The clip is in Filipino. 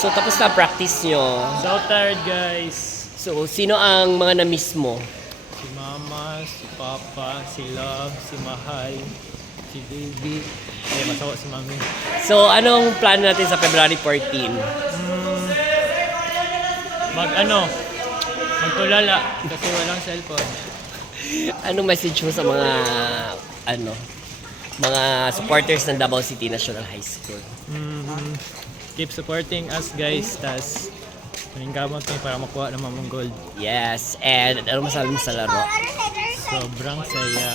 So, tapos na practice nyo. So tired guys. So, sino ang mga na-miss mo? Si Mama, si Papa, si Love, si Mahal, si Baby. Ay, masawa si Mami. So, anong plan natin sa February 14? Magtulala kasi walang cellphone. Anong message mo sa mga mga supporters ng Davao City National High School? Keep supporting us guys. Tas maningkamot kayo para makuha ng mamang gold. Yes, and ano masabi mo sa laro? Sobrang saya.